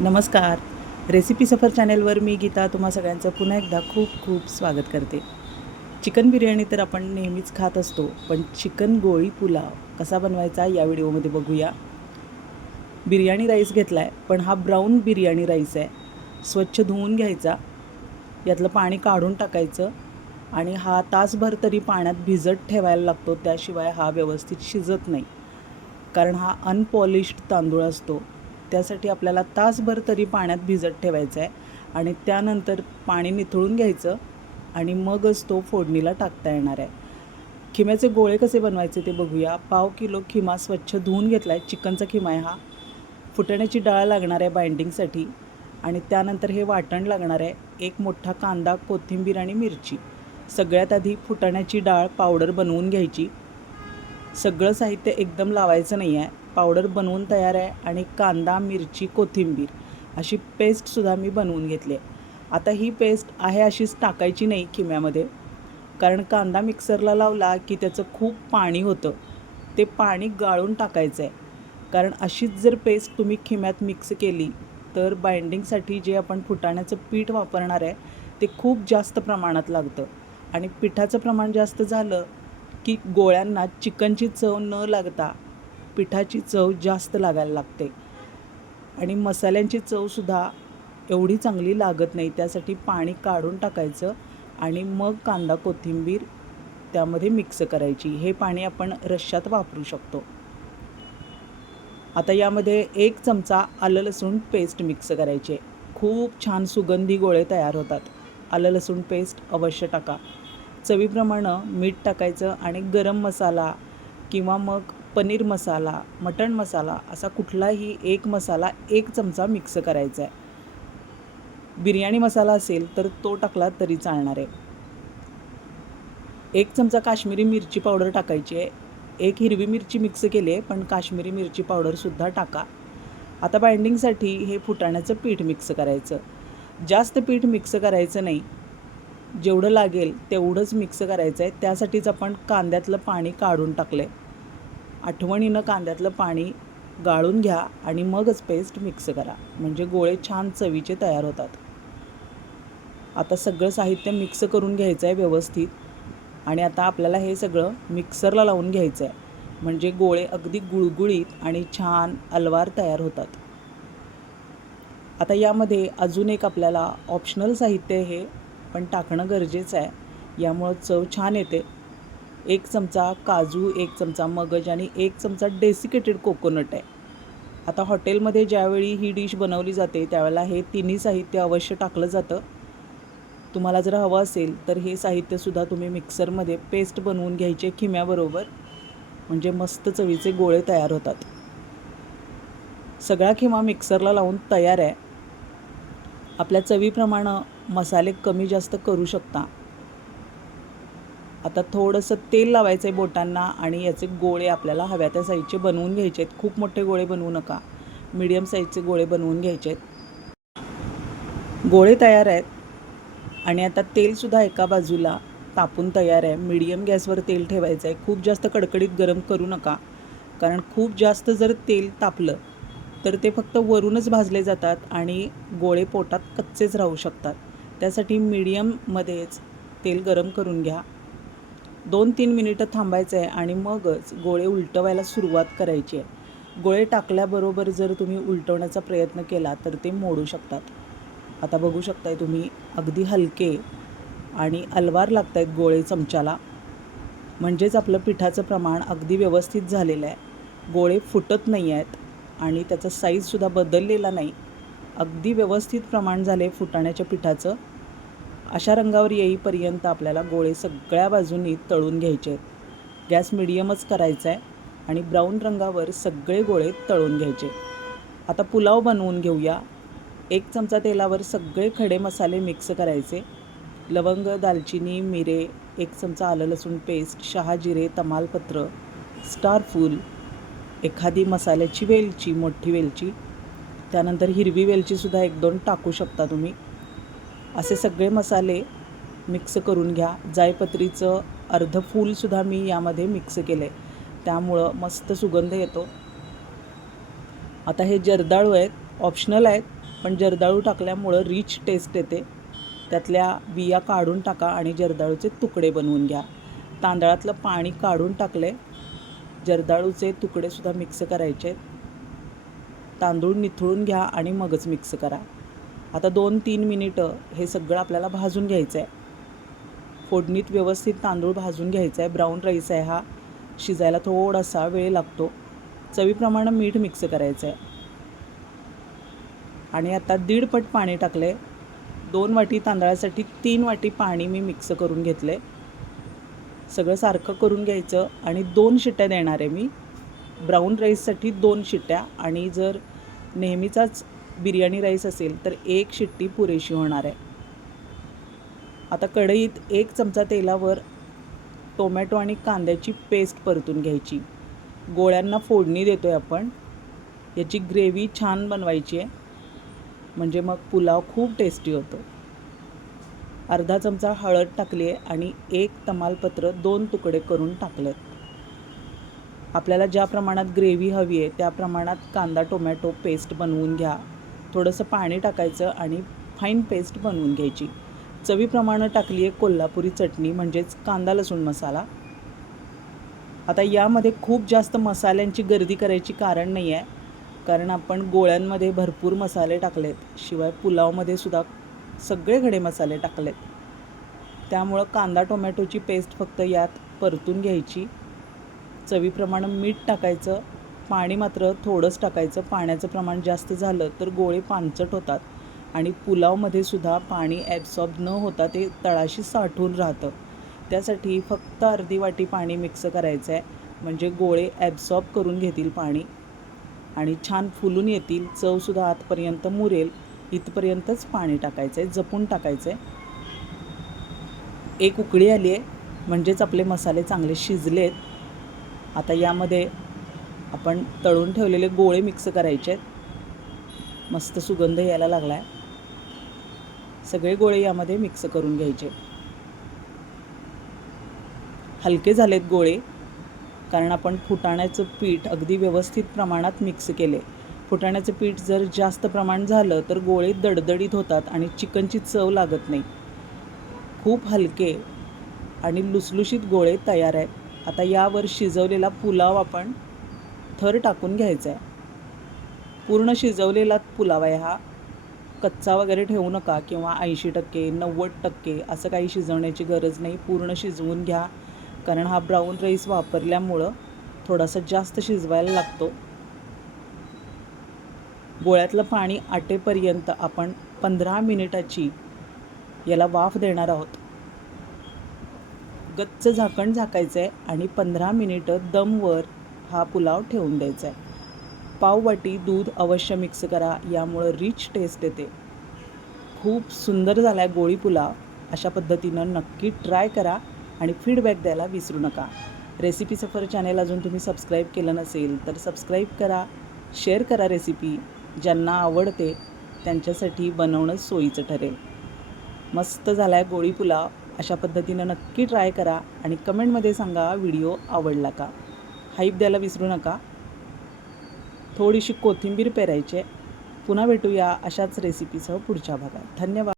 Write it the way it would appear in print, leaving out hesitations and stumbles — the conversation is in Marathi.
नमस्कार. रेसिपी सफर चॅनेलवर मी गीता तुम्हा सगळ्यांचं पुन्हा एकदा खूप खूप स्वागत करते. चिकन बिर्याणी तर आपण नेहमीच खात असतो, पण चिकन गोळी पुलाव कसा बनवायचा या व्हिडिओमध्ये बघूया. बिर्याणी राईस घेतला आहे, पण हा ब्राऊन बिर्याणी राईस आहे. स्वच्छ धुवून घ्यायचा, यातलं पाणी काढून टाकायचं आणि हा तासभर तरी पाण्यात भिजत ठेवायला लागतो, त्याशिवाय हा व्यवस्थित शिजत नाही. कारण हा अनपॉलिश्ड तांदूळ असतो, त्यासाठी आपल्याला तासभर तरी पाण्यात भिजत ठेवायचा आहे आणि त्यानंतर पाणी निथळून घ्यायचं आणि मगच तो फोडणीला टाकता येणार आहे. खिम्याचे गोळे कसे बनवायचे ते बघूया. 1/2 किलो खिमा स्वच्छ धुवून घेतला आहे. चिकनचा खिमा आहे हा. फुटाण्याची डाळ लागणार आहे बाइंडिंगसाठी आणि त्यानंतर हे वाटण लागणार आहे. 1 मोठा कांदा, कोथिंबीर आणि मिरची. सगळ्यात आधी फुटाण्याची डाळ पावडर बनवून घ्यायची. सगळं साहित्य एकदम लावायचं नाही आहे. पावडर बनवून तयार आहे आणि कांदा, मिरची, कोथिंबीर अशी पेस्टसुद्धा मी बनवून घेतली आहे. आता ही पेस्ट आहे अशीच टाकायची नाही खिम्यामध्ये, कारण कांदा मिक्सरला लावला की त्याचं खूप पाणी होतं. ते पाणी गाळून टाकायचं आहे, कारण अशीच जर पेस्ट तुम्ही खिम्यात मिक्स केली तर बाइंडिंगसाठी जे आपण फुटाण्याचं पीठ वापरणार आहे ते खूप जास्त प्रमाणात लागतं आणि पिठाचं प्रमाण जास्त झालं की गोळ्यांना चिकनची चव न लागता पिठाची चव जास्त लागायला लागते आणि मसाल्यांची चवसुद्धा एवढी चांगली लागत नाही. त्यासाठी पाणी काढून टाकायचं आणि मग कांदा, कोथिंबीर त्यामध्ये मिक्स करायची. हे पाणी आपण रश्श्यात वापरू शकतो. आता यामध्ये 1 चमचा आलं लसूण पेस्ट मिक्स करायचे. खूप छान सुगंधी गोळे तयार होतात. आलं लसूण पेस्ट अवश्य टाका. चवीप्रमाणे मीठ टाकायचं आणि गरम मसाला किंवा मग पनीर मसाला, मटण मसाला असा कुठलाही एक मसाला 1 चमचा मिक्स करायचा आहे. बिर्याणी मसाला असेल तर तो टाकला तरी चालणार आहे. 1 चमचा काश्मीरी मिरची पावडर टाकायची आहे. 1 हिरवी मिरची मिक्स केली आहे, पण काश्मीरी मिरची पावडरसुद्धा टाका. आता बाइंडिंगसाठी हे फुटाण्याचं पीठ मिक्स करायचं. जास्त पीठ मिक्स करायचं नाही, जेवढं लागेल तेवढंच मिक्स करायचं आहे. त्यासाठीच आपण कांद्यातलं पाणी काढून टाकलं आहे. आठवणीनं कांद्यातलं पाणी गाळून घ्या आणि मगच पेस्ट मिक्स करा, म्हणजे गोळे छान चवीचे तयार होतात. आता सगळं साहित्य मिक्स करून घ्यायचं आहे व्यवस्थित आणि आता आपल्याला हे सगळं मिक्सरला लावून घ्यायचं आहे, म्हणजे गोळे अगदी गुळगुळीत आणि छान अलवार तयार होतात. आता यामध्ये अजून एक आपल्याला ऑप्शनल साहित्य हे पण टाकणं गरजेचं आहे, यामुळं चव छान येते. 1 चमचा काजू, 1 चमचा मगज आणि 1 चमचा डेसिकेटेड कोकोनट आहे. आता हॉटेलमध्ये ज्यावेळी ही डिश बनवली जाते त्यावेळेला हे तिन्ही साहित्य अवश्य टाकलं जातं. तुम्हाला जर हवं असेल तर हे साहित्यसुद्धा तुम्ही मिक्सरमध्ये पेस्ट बनवून घ्यायचे खिम्याबरोबर, म्हणजे मस्त चवीचे गोळे तयार होतात. सगळा खिमा मिक्सरला लावून तयार आहे. आपल्या चवीप्रमाणे मसाले कमी जास्त करू शकता. आता थोडंसं तेल लावायचं आहे बोटांना आणि याचे गोळे आपल्याला हव्या त्या साईजचे बनवून घ्यायचे आहेत. खूप मोठे गोळे बनवू नका, मीडियम साईजचे गोळे बनवून घ्यायचे आहेत. गोळे तयार आहेत आणि आता तेलसुद्धा एका बाजूला तापून तयार आहे. मीडियम गॅसवर तेल ठेवायचं आहे. खूप जास्त कडकडीत गरम करू नका, कारण खूप जास्त जर तेल तापलं तर ते फक्त वरूनच भाजले जातात आणि गोळे पोटात कच्चेच राहू शकतात. त्यासाठी मीडियममध्येच तेल गरम करून घ्या. 2-3 मिनिटं थांबायचं आहे आणि मगच गोळे उलटवायला सुरुवात करायची आहे. गोळे टाकल्याबरोबर जर तुम्ही उलटवण्याचा प्रयत्न केला तर ते मोडू शकतात. आता बघू शकताय तुम्ही, अगदी हलके आणि अलवार लागत आहेत गोळे चमच्याला, म्हणजेच आपलं पिठाचं प्रमाण अगदी व्यवस्थित झालेलं आहे. गोळे फुटत नाही आहेत आणि त्याचा साईजसुद्धा बदललेला नाही. अगदी व्यवस्थित प्रमाण झाले फुटाण्याच्या पिठाचं. अशा रंगावर येईपर्यंत आपल्याला गोळे सगळ्या बाजूंनी तळून घ्यायचे आहेत. गॅस मिडियमच करायचा आहे आणि ब्राऊन रंगावर सगळे गोळे तळून घ्यायचे. आता पुलाव बनवून घेऊया. 1 चमचा तेलावर सगळे खडे मसाले मिक्स करायचे. लवंग, दालचिनी, मिरे, 1 चमचा आलं लसूण पेस्ट, शहाजिरे, तमालपत्र, स्टार फूल, एखादी मसाल्याची वेलची, मोठी वेलची, त्यानंतर हिरवी वेलचीसुद्धा 1-2 टाकू शकता तुम्ही. असे सगळे मसाले मिक्स करून घ्या. जायपत्रीचं अर्ध फूलसुद्धा मी यामध्ये मिक्स केलं आहे, त्यामुळं मस्त सुगंध येतो. आता हे जर्दाळू आहेत, ऑप्शनल आहेत, पण जर्दाळू टाकल्यामुळं रिच टेस्ट येते. त्यातल्या बिया काढून टाका आणि जर्दाळूचे तुकडे बनवून घ्या. तांदळातलं पाणी काढून टाकले. जर्दाळूचे तुकडेसुद्धा मिक्स करायचे. तांदूळ निथळून घ्या आणि मगच मिक्स करा. आता 2-3 मिनिटं हे सगळं आपल्याला भाजून घ्यायचं आहे. फोडणीत व्यवस्थित तांदूळ भाजून घ्यायचा आहे. ब्राऊन राईस आहे हा, शिजायला थोडासा वेळ लागतो. चवीप्रमाणे मीठ मिक्स करायचं आहे. आणि आता 1.5 पट पाणी टाकले. 2 वाटी तांदळासाठी 3 वाटी पाणी मी मिक्स करून घेतले. सगळं सारखं करून घ्यायचं आणि 2 शिट्ट्या देणार आहे मी. ब्राऊन राईससाठी 2 शिट्ट्या आणि जर नेहमीचाच बिर्याणी राईस असेल तर 1 शिट्टी पुरेशी होणार आहे. आता कढईत 1 चमचा तेलावर टोमॅटो आणि कांद्याची पेस्ट परतून घ्यायची. गोळ्यांना फोडणी देतो आहे आपण. याची ग्रेव्ही छान बनवायची आहे, म्हणजे मग पुलाव खूप टेस्टी होतो. अर्धा चमचा हळद टाकली आहे आणि 1 तमालपत्र 2 तुकडे करून टाकलेत. आपल्याला ज्या प्रमाणात ग्रेव्ही हवी आहे त्या प्रमाणात कांदा टोमॅटो पेस्ट बनवून घ्या. थोडंसं पाणी टाकायचं आणि फाईन पेस्ट बनवून घ्यायची. चवीप्रमाणे टाकली आहे कोल्हापुरी चटणी म्हणजेच कांदा लसूण मसाला. आता यामध्ये खूप जास्त मसाल्यांची गर्दी करायची कारण नाही आहे, कारण आपण गोळ्यांमध्ये भरपूर मसाले टाकलेत. शिवाय पुलावमध्ये सुद्धा सगळे खडे मसाले टाकलेत. त्यामुळं कांदा टोमॅटोची पेस्ट फक्त यात परतून घ्यायची. चवीप्रमाणे मीठ टाकायचं. पाणी मात्र थोडंच टाकायचं. पाण्याचं प्रमाण जास्त झालं तर गोळे पानचट होतात आणि पुलावमध्ये सुद्धा पाणी ॲब्सॉर्ब न होता ते तळाशी साठून राहतं. त्यासाठी फक्त अर्धी वाटी पाणी मिक्स करायचं आहे, म्हणजे गोळे ॲब्सॉर्ब करून घेतील पाणी आणि छान फुलून येतील. चवसुद्धा आतपर्यंत मुरेल इथपर्यंतच पाणी टाकायचं आहे, जपून टाकायचं आहे. 1 उकळी आली आहे म्हणजेच आपले मसाले चांगले शिजलेत. आता यामध्ये आपण तळून ठेवलेले गोळे मिक्स करायचे आहेत. मस्त सुगंध यायला लागला आहे. सगळे गोळे यामध्ये मिक्स करून घ्यायचे. हलके झालेत गोळे, कारण आपण फुटाण्याचं पीठ अगदी व्यवस्थित प्रमाणात मिक्स केले. फुटाण्याचं पीठ जर जास्त प्रमाण झालं तर गोळे दडदडीत होतात आणि चिकनची चव लागत नाही. खूप हलके आणि लुसलुशीत गोळे तयार आहेत. आता यावर शिजवलेला पुलाव आपण थर टाकून घ्यायचा आहे. पूर्ण शिजवलेला पुलाव आहे हा. कच्चा वगैरे ठेवू नका किंवा 80% 90% असं काही शिजवण्याची गरज नाही. पूर्ण शिजवून घ्या, कारण हा ब्राऊन राईस वापरल्यामुळं थोडासा जास्त शिजवायला लागतो. गोळ्यातलं पाणी आटेपर्यंत आपण 15 मिनिटाची याला वाफ देणार आहोत. गच्च झाकण झाकायचं आहे आणि 15 मिनिटं दमवर हा पुलाव ठेवून द्यायचा आहे. पाववाटी दूध अवश्य मिक्स करा, यामुळं रिच टेस्ट येते. खूप सुंदर झाला आहे गोळी पुलाव. अशा पद्धतीनं नक्की ट्राय करा आणि फीडबॅक द्यायला विसरू नका. रेसिपी सफर चॅनेल अजून तुम्ही सबस्क्राईब केलं नसेल तर सबस्क्राईब करा, शेअर करा. रेसिपी ज्यांना आवडते त्यांच्यासाठी बनवणं सोयीचं ठरेल. मस्त झाला आहे गोळी पुलाव. अशा पद्धतीनं नक्की ट्राय करा आणि कमेंटमध्ये सांगा व्हिडिओ आवडला का. हाईप द्यायला विसरू नका. थोडीशी कोथिंबीर पेरायची. पुन्हा भेटूया अशाच रेसिपीसह पुढच्या भागात. धन्यवाद.